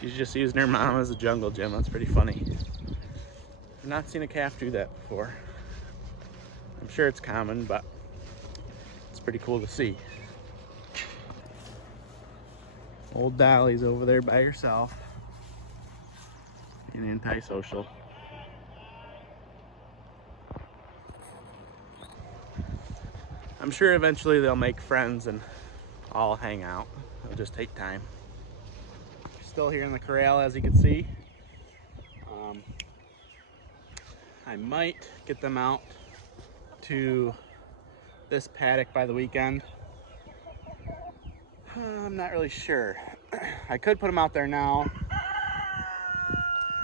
She's just using her mom as a jungle gym. That's pretty funny. I've not seen a calf do that before. I'm sure it's common, but it's pretty cool to see. Old Dolly's over there by herself, being antisocial. I'm sure eventually they'll make friends and all hang out. It'll just take time. Still here in the corral, as you can see. I might get them out to this paddock by the weekend. I'm not really sure. I could put them out there now,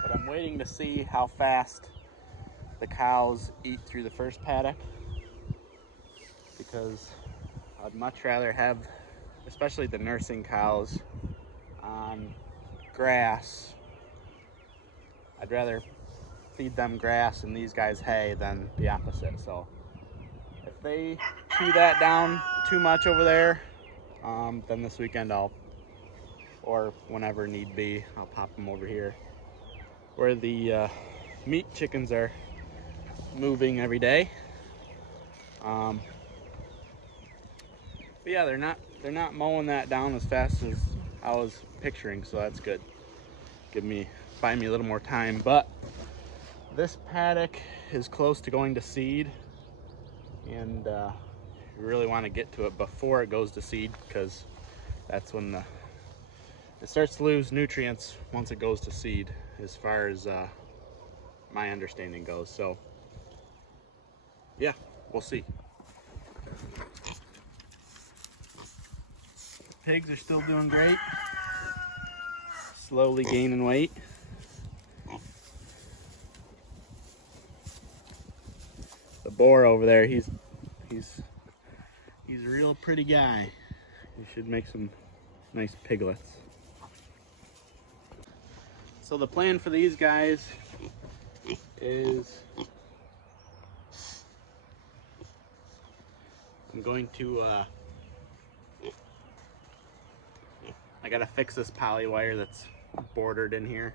but I'm waiting to see how fast the cows eat through the first paddock, because I'd much rather have, especially the nursing cows, on grass. I'd rather feed them grass and these guys hay than the opposite. So if they chew that down too much over there, then this weekend or whenever need be, I'll pop them over here where the meat chickens are moving every day. But yeah, they're not mowing that down as fast as I was picturing, so that's good. Buy me a little more time. But this paddock is close to going to seed, and you really want to get to it before it goes to seed, because that's when it starts to lose nutrients once it goes to seed, as far as my understanding goes. So yeah, we'll see. Pigs are still doing great, slowly gaining weight. The boar over there, he's a real pretty guy. He should make some nice piglets. So the plan for these guys is I'm going to I gotta fix this poly wire that's bordered in here.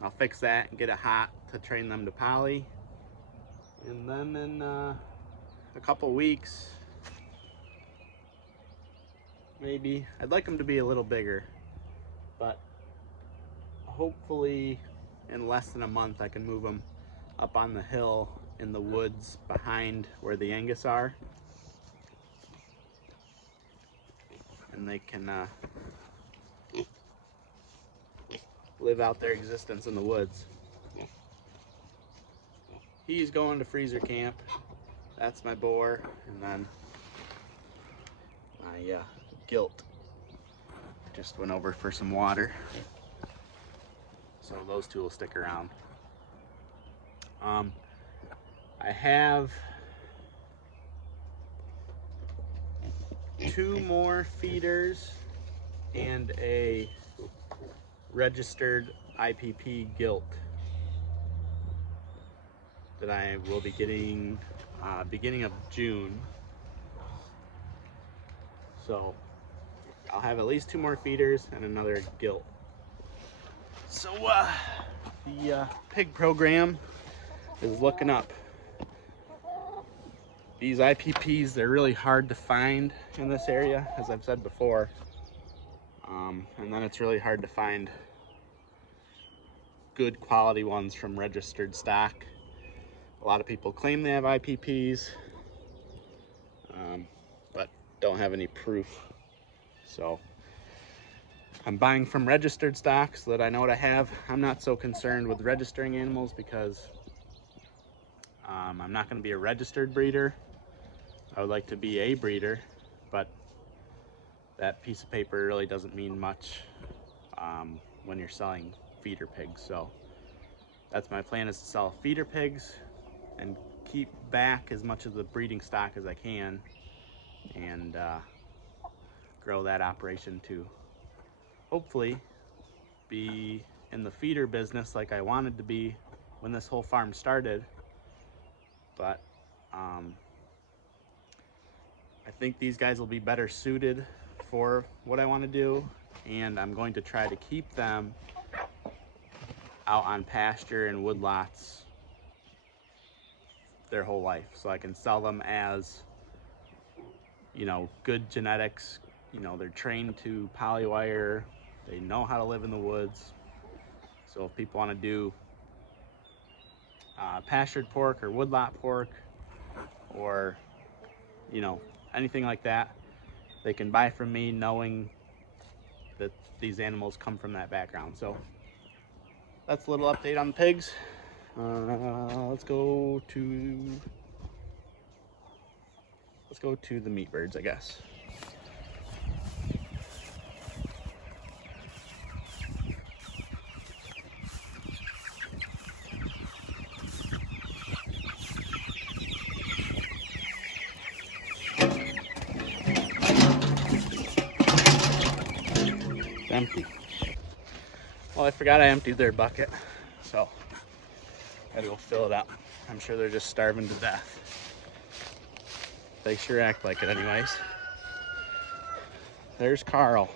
I'll fix that and get it hot to train them to poly, and then in a couple weeks, maybe, I'd like them to be a little bigger, but hopefully in less than a month I can move them up on the hill in the woods behind where the Angus are, and they can live out their existence in the woods. He's going to freezer camp. That's my boar, and then my gilt just went over for some water, so those two will stick around. I have 2 more feeders and a registered IPP gilt that I will be getting beginning of June. So I'll have at least 2 more feeders and another gilt. So the pig program is looking up. These IPPs, they're really hard to find in this area, as I've said before. And then it's really hard to find good quality ones from registered stock. A lot of people claim they have IPPs, but don't have any proof. So I'm buying from registered stock so that I know what I have. I'm not so concerned with registering animals because I'm not going to be a registered breeder. I would like to be a breeder, but that piece of paper really doesn't mean much when you're selling feeder pigs. So that's my plan, is to sell feeder pigs and keep back as much of the breeding stock as I can, and grow that operation to hopefully be in the feeder business like I wanted to be when this whole farm started. But I think these guys will be better suited for what I want to do, and I'm going to try to keep them out on pasture and woodlots their whole life, so I can sell them as, you know, good genetics. You know, they're trained to polywire, they know how to live in the woods. So if people want to do pastured pork or woodlot pork, or, you know, anything like that, they can buy from me knowing that these animals come from that background. So that's a little update on the pigs. Let's go to the meat birds, I guess. It's empty. Well, I forgot I emptied their bucket, so I gotta go fill it up. I'm sure they're just starving to death. They sure act like it anyways. There's Carl.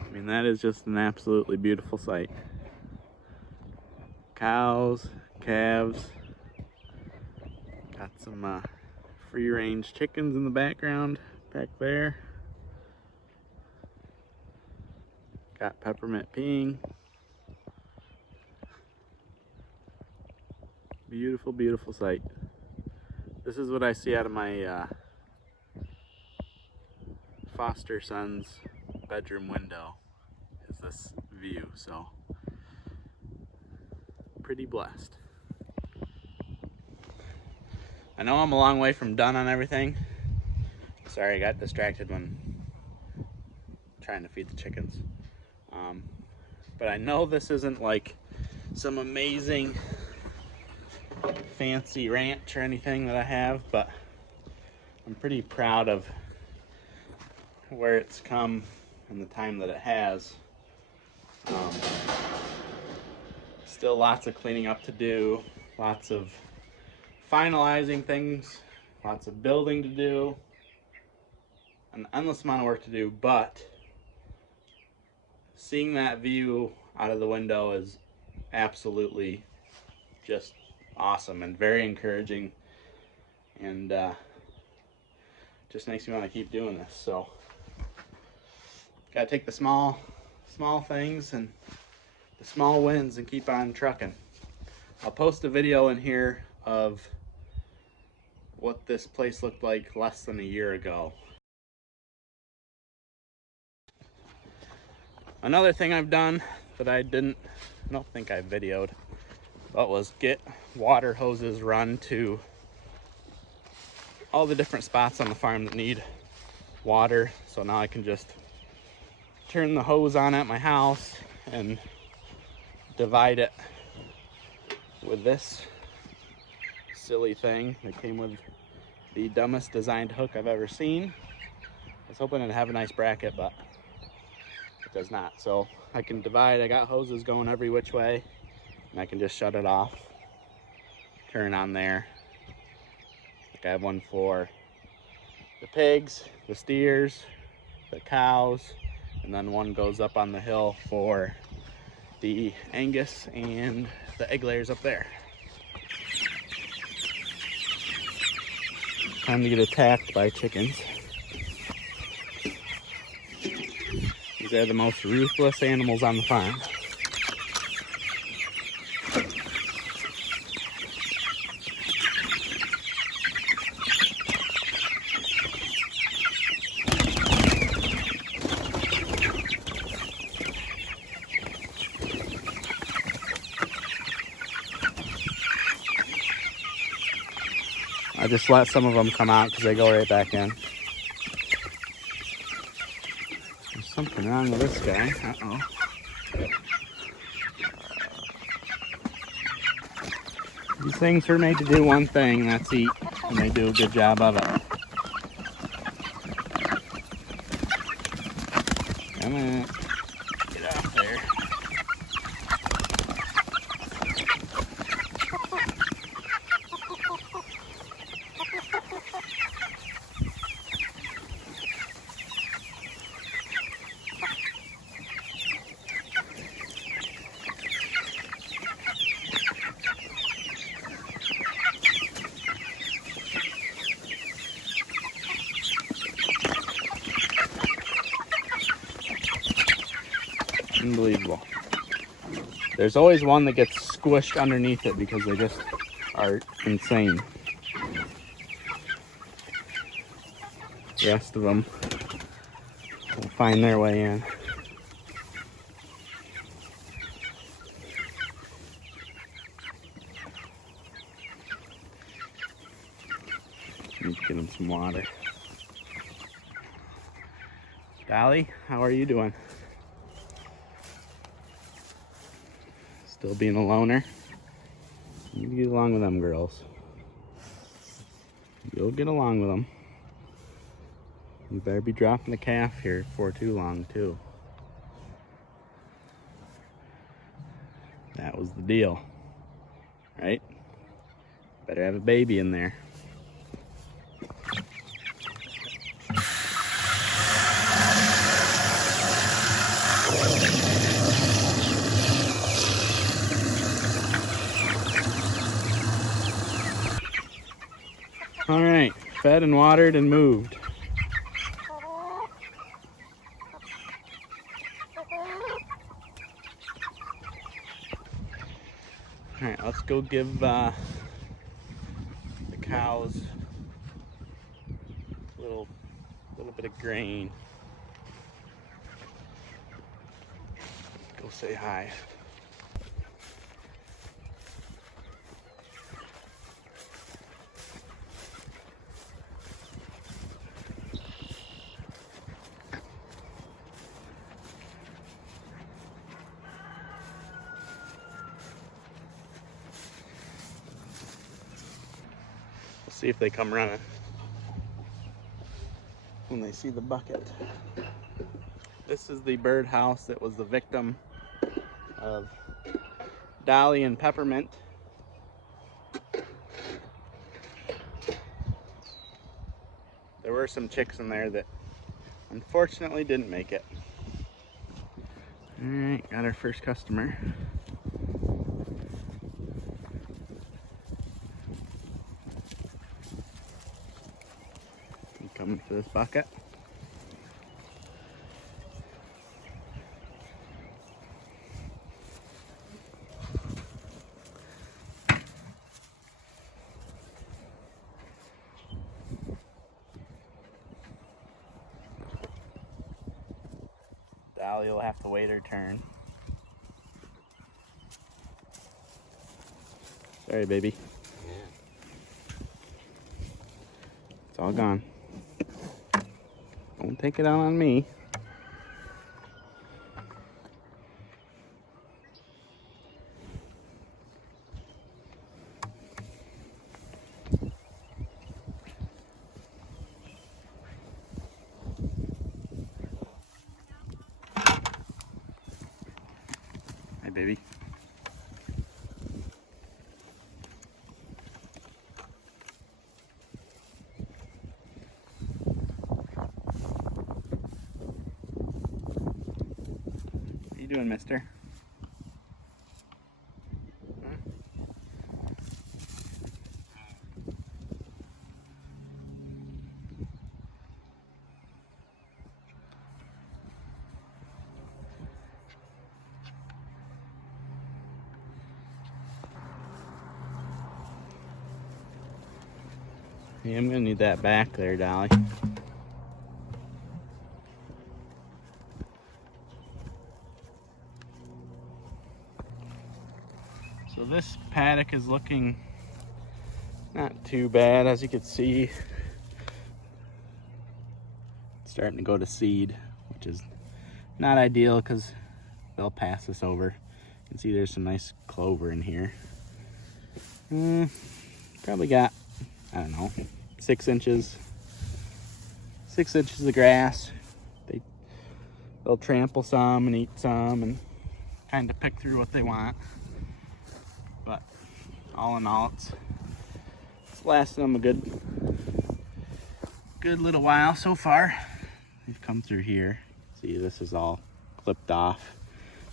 I mean, that is just an absolutely beautiful sight. Cows, calves, got some free-range chickens in the background back there. Got Peppermint peeing. Beautiful, beautiful sight. This is what I see out of my foster son's bedroom window, is this view, so pretty blessed. I know I'm a long way from done on everything. Sorry, I got distracted when trying to feed the chickens. But I know this isn't like some amazing fancy ranch or anything that I have, but I'm pretty proud of where it's come and the time that it has. Still lots of cleaning up to do, lots of finalizing things, lots of building to do, an endless amount of work to do, but seeing that view out of the window is absolutely just awesome and very encouraging, and just makes me want to keep doing this. So gotta take the small things and the small wins and keep on trucking. I'll post a video in here of what this place looked like less than a year ago. Another thing I've done that I don't think I videoed, but was get water hoses run to all the different spots on the farm that need water. So now I can just turn the hose on at my house and divide it with this silly thing that came with the dumbest designed hook I've ever seen. I was hoping it'd have a nice bracket, but it does not. So I can divide. I got hoses going every which way, and I can just shut it off, turn on there. Like I have one for the pigs, the steers, the cows, and then one goes up on the hill for the Angus and the egg layers up there. Time to get attacked by chickens. These are the most ruthless animals on the farm. I just let some of them come out because they go right back in. There's something wrong with this guy. Uh-oh. These things are made to do one thing, and that's eat, and they do a good job of it. Come on. Get out there. Unbelievable. There's always one that gets squished underneath it because they just are insane. The rest of them will find their way in. Need to get him some water. Dolly, how are you doing? Still being a loner? You get along with them girls. You'll get along with them. You better be dropping the calf here for too long too. That was the deal, right? Better have a baby in there. All right, fed and watered and moved. All right, let's go give the cows a little bit of grain. Go say hi. See if they come running when they see the bucket. This is the birdhouse that was the victim of Dolly and Peppermint. There were some chicks in there that unfortunately didn't make it. All right, got our first customer. Coming to this bucket. Dolly will have to wait her turn. Sorry, baby. Yeah. It's all gone. Don't take it out on me. Hi, baby. What are you doing, mister? Yeah, I'm gonna need that back there, Dolly. So this paddock is looking not too bad, as you can see. It's starting to go to seed, which is not ideal because they'll pass this over. You can see there's some nice clover in here. Probably got, I don't know, 6 inches of grass. They'll trample some and eat some and kind of pick through what they want. But all in all, it's lasting them a good little while so far. We've come through here. See, this is all clipped off.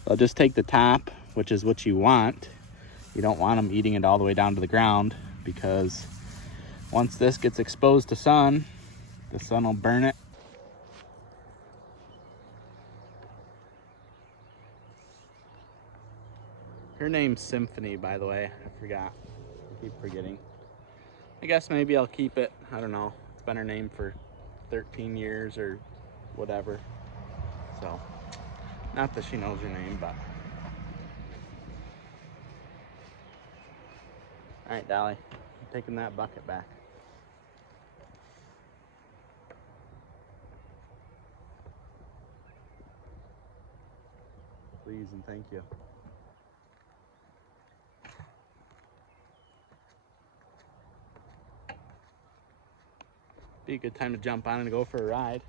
They'll just take the top, which is what you want. You don't want them eating it all the way down to the ground, because once this gets exposed to sun, the sun will burn it. Her name's Symphony, by the way. I forgot. I keep forgetting. I guess maybe I'll keep it. I don't know. It's been her name for 13 years or whatever. So, not that she knows her name, but. All right, Dolly. I'm taking that bucket back. Please and thank you. Be a good time to jump on and go for a ride.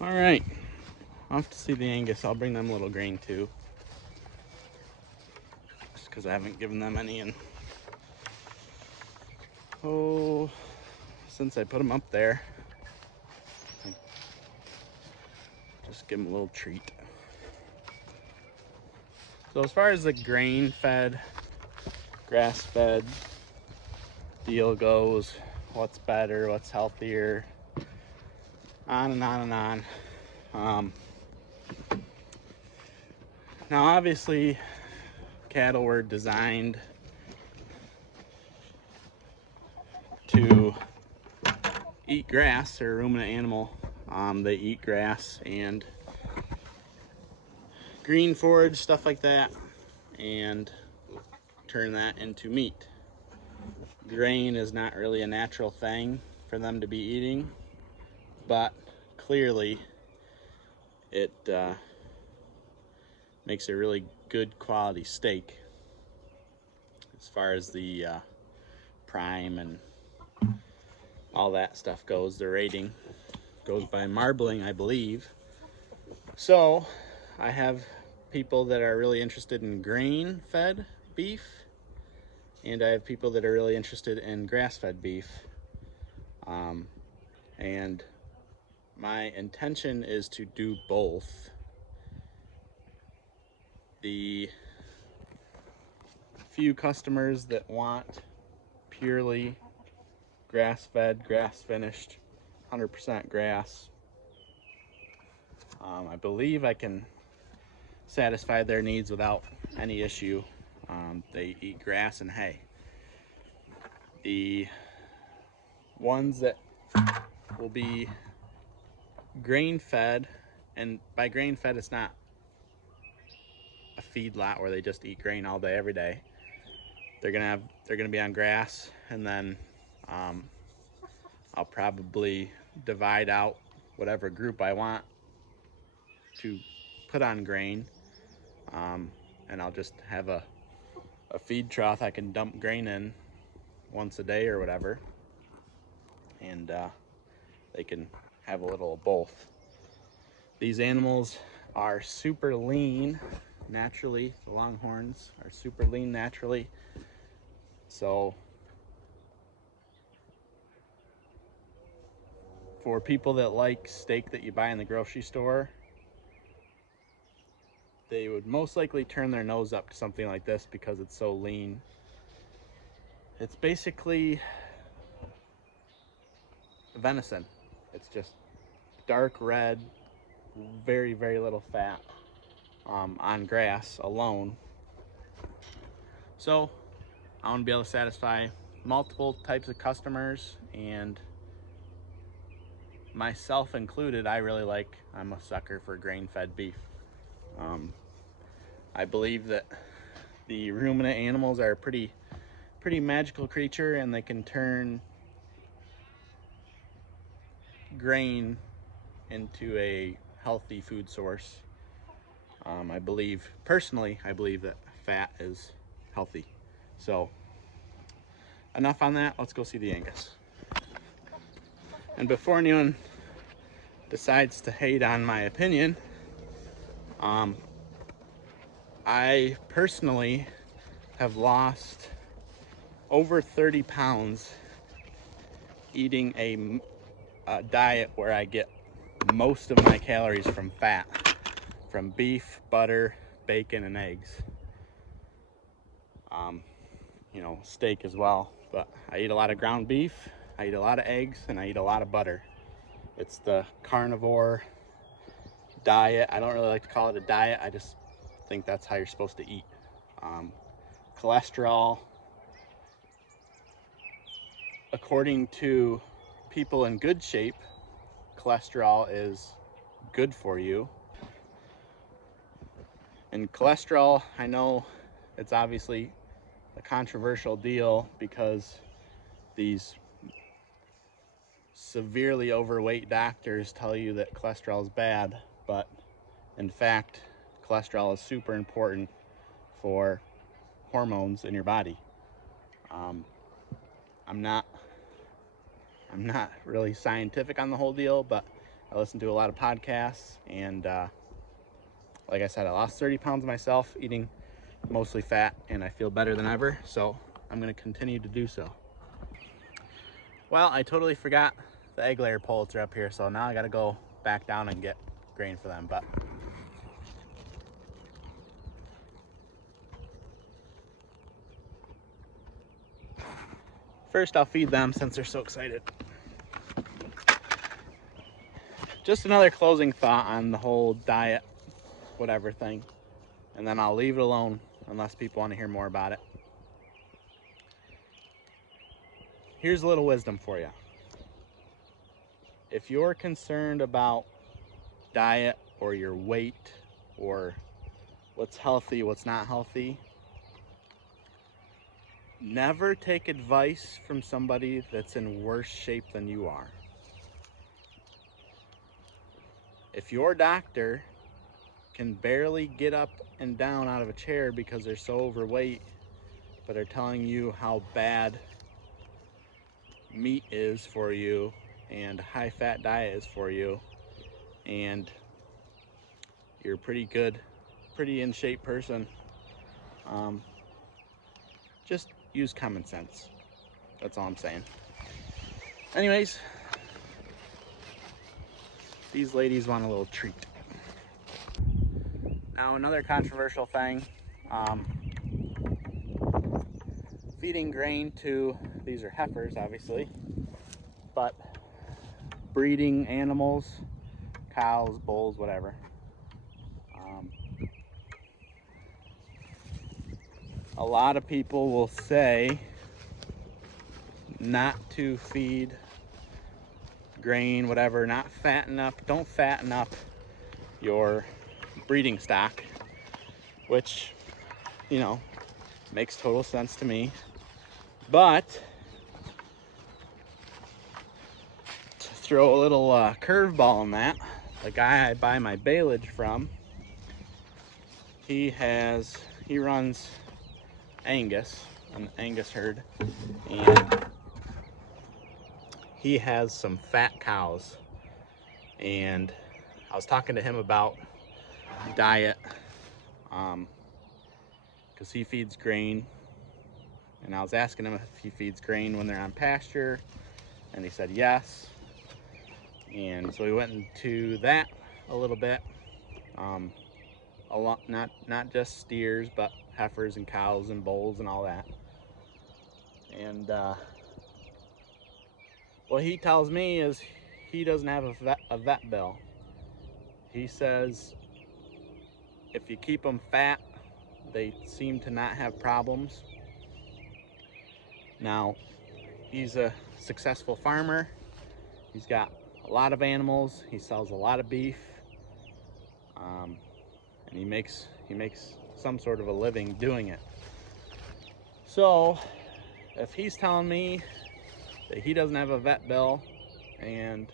All right, off to see the Angus. I'll bring them a little grain too, just because I haven't given them any in, since I put them up there. Just give them a little treat. So as far as the grain-fed, grass-fed deal goes, what's better, what's healthier, on and on and on. Now obviously cattle were designed to eat grass. They're a ruminant animal. They eat grass and green forage, stuff like that, and turn that into meat. Grain is not really a natural thing for them to be eating, but clearly it makes a really good quality steak as far as the prime and all that stuff goes. The rating goes by marbling, I believe. So I have people that are really interested in grain-fed beef, and I have people that are really interested in grass-fed beef. And my intention is to do both. The few customers that want purely grass-fed, grass-finished, 100% grass, I believe I can satisfy their needs without any issue. They eat grass and hay. The ones that will be grain-fed, and by grain-fed it's not a feed lot where they just eat grain all day every day. They're gonna be on grass, and then I'll probably divide out whatever group I want to put on grain, and I'll just have a feed trough I can dump grain in once a day or whatever, and they can have a little of both. These animals are super lean naturally. The Longhorns are super lean naturally, so for people that like steak that you buy in the grocery store, they would most likely turn their nose up to something like this because it's so lean. It's basically venison. It's just dark red, very, very little fat on grass alone. So I want to be able to satisfy multiple types of customers, and myself included. I'm a sucker for grain-fed beef. I believe that the ruminant animals are a pretty magical creature, and they can turn grain into a healthy food source. Personally, I believe that fat is healthy. So enough on that, let's go see the Angus. And before anyone decides to hate on my opinion, I personally have lost over 30 pounds eating a diet where I get most of my calories from fat, from beef, butter, bacon, and eggs. You know, steak as well, but I eat a lot of ground beef, I eat a lot of eggs, and I eat a lot of butter. It's the carnivore diet. I don't really like to call it a diet, I just think that's how you're supposed to eat. Cholesterol, according to people in good shape, cholesterol is good for you. And cholesterol, I know it's obviously a controversial deal because these severely overweight doctors tell you that cholesterol is bad, but in fact, cholesterol is super important for hormones in your body. I'm not really scientific on the whole deal, but I listen to a lot of podcasts, and like I said, I lost 30 pounds myself eating mostly fat, and I feel better than ever, so I'm going to continue to do so. Well, I totally forgot the egg layer pullets are up here, so now I got to go back down and get grain for them. But first I'll feed them since they're so excited. Just another closing thought on the whole diet whatever thing, and then I'll leave it alone unless people want to hear more about it. Here's a little wisdom for you. If you're concerned about diet or your weight or what's healthy, what's not healthy, never take advice from somebody that's in worse shape than you are. If your doctor can barely get up and down out of a chair because they're so overweight, but are telling you how bad meat is for you and a high fat diet is for you, and you're pretty in shape person, just use common sense. That's all I'm saying. Anyways, these ladies want a little treat. Now, another controversial thing, feeding grain to, these are heifers obviously, but breeding animals, cows, bulls, whatever. A lot of people will say not to feed grain, whatever, don't fatten up your breeding stock, which, you know, makes total sense to me. But to throw a little curveball in that, the guy I buy my baleage from, he runs Angus, an Angus herd, and he has some fat cows, and I was talking to him about diet, because he feeds grain, and I was asking him if he feeds grain when they're on pasture, and he said yes. And so we went into that a little bit, a lot, not just steers, but heifers and cows and bulls and all that. And what he tells me is he doesn't have a vet bill. He says if you keep them fat, they seem to not have problems. Now, he's a successful farmer. He's got a lot of animals. He sells a lot of beef, and he makes some sort of a living doing it. So if he's telling me that he doesn't have a vet bill and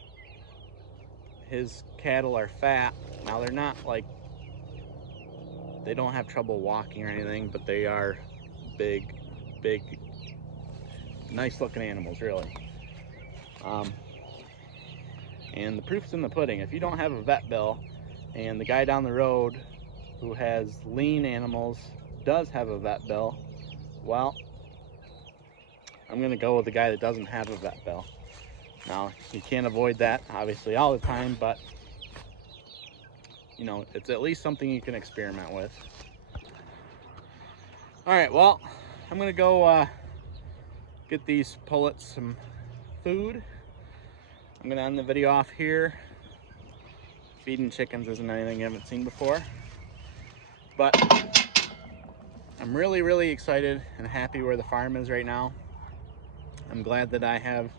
his cattle are fat, now they're not like, they don't have trouble walking or anything, but they are big, nice looking animals, really. And the proof's in the pudding. If you don't have a vet bill, and the guy down the road who has lean animals does have a vet bill, well, I'm gonna go with the guy that doesn't have a vet bill. Now, you can't avoid that obviously all the time, but you know, it's at least something you can experiment with. All right, well, I'm gonna go get these pullets some food. I'm gonna end the video off here. Feeding chickens isn't anything you haven't seen before, but I'm really excited and happy where the farm is right now. I'm glad that I have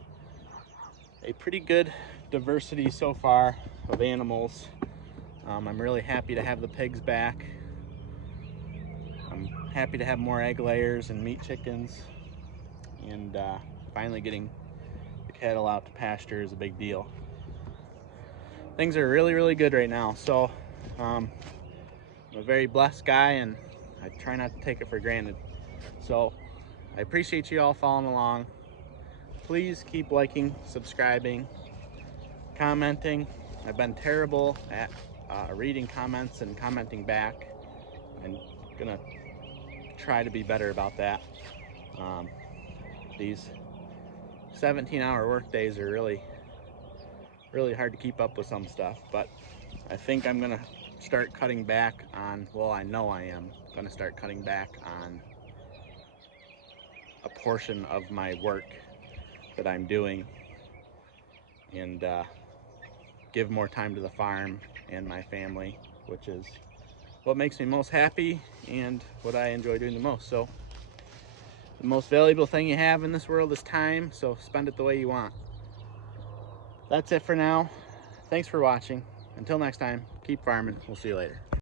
a pretty good diversity so far of animals. I'm really happy to have the pigs back. I'm happy to have more egg layers and meat chickens, and finally getting the cattle out to pasture is a big deal. Things are really good right now, so I'm a very blessed guy, and I try not to take it for granted. So I appreciate you all following along. Please keep liking, subscribing, commenting. I've been terrible at reading comments and commenting back. I'm gonna try to be better about that. These 17-hour work days are really hard to keep up with some stuff, but I think I'm gonna start cutting back on, well, I know I am gonna start cutting back on a portion of my work that I'm doing, and give more time to the farm and my family, which is what makes me most happy and what I enjoy doing the most. So the most valuable thing you have in this world is time, so spend it the way you want. That's it for now. Thanks for watching. Until next time, keep farming. We'll see you later.